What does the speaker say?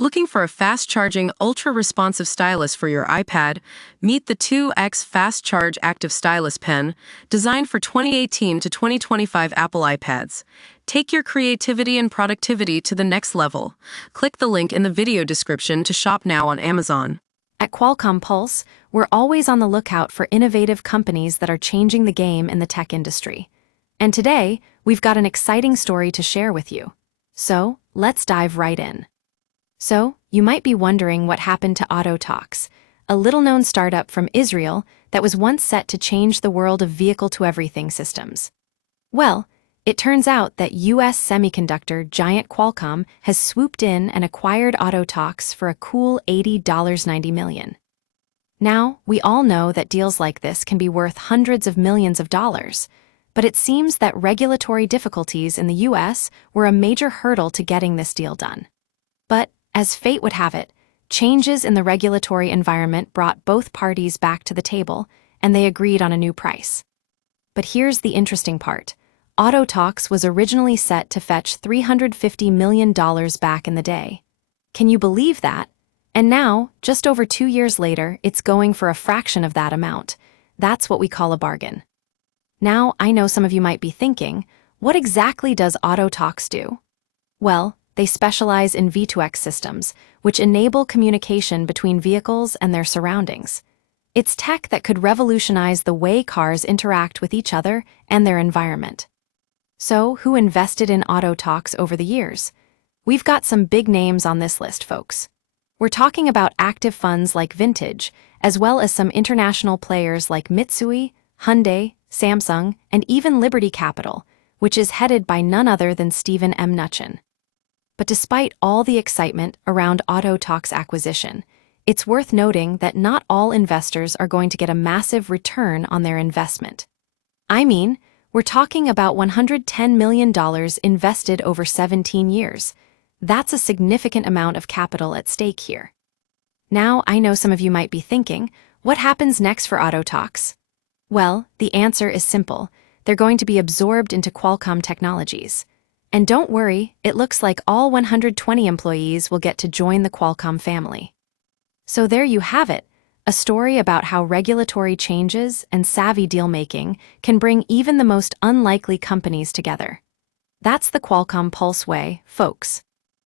Looking for a fast-charging, ultra-responsive stylus for your iPad? Meet the 2X Fast Charge Active Stylus Pen, designed for 2018 to 2025 Apple iPads. Take your creativity and productivity to the next level. Click the link in the video description to shop now on Amazon. At Qualcomm Pulse, we're always on the lookout for innovative companies that are changing the game in the tech industry. And today, we've got an exciting story to share with you. So, let's dive right in. So, you might be wondering what happened to Autotalks, a little-known startup from Israel that was once set to change the world of vehicle-to-everything systems. Well, it turns out that U.S. semiconductor giant Qualcomm has swooped in and acquired Autotalks for a cool $80.90 million. Now, we all know that deals like this can be worth hundreds of millions of dollars, but it seems that regulatory difficulties in the U.S. were a major hurdle to getting this deal done. But, as fate would have it, changes in the regulatory environment brought both parties back to the table, and they agreed on a new price. But here's the interesting part. Autotalks was originally set to fetch $350 million back in the day. Can you believe that? And now, just over 2 years later, it's going for a fraction of that amount. That's what we call a bargain. Now, I know some of you might be thinking, what exactly does Autotalks do? Well, they specialize in V2X systems, which enable communication between vehicles and their surroundings. It's tech that could revolutionize the way cars interact with each other and their environment. So, who invested in Autotalks over the years? We've got some big names on this list, folks. We're talking about active funds like Vintage, as well as some international players like Mitsui, Hyundai, Samsung, and even Liberty Capital, which is headed by none other than Stephen M. Mnuchin. But despite all the excitement around Autotalks' acquisition, it's worth noting that not all investors are going to get a massive return on their investment. I mean, we're talking about $110 million invested over 17 years. That's a significant amount of capital at stake here. Now, I know some of you might be thinking, what happens next for Autotalks? Well, the answer is simple. They're going to be absorbed into Qualcomm Technologies. And don't worry, it looks like all 120 employees will get to join the Qualcomm family. So there you have it, a story about how regulatory changes and savvy deal-making can bring even the most unlikely companies together. That's the Qualcomm Pulse way, folks.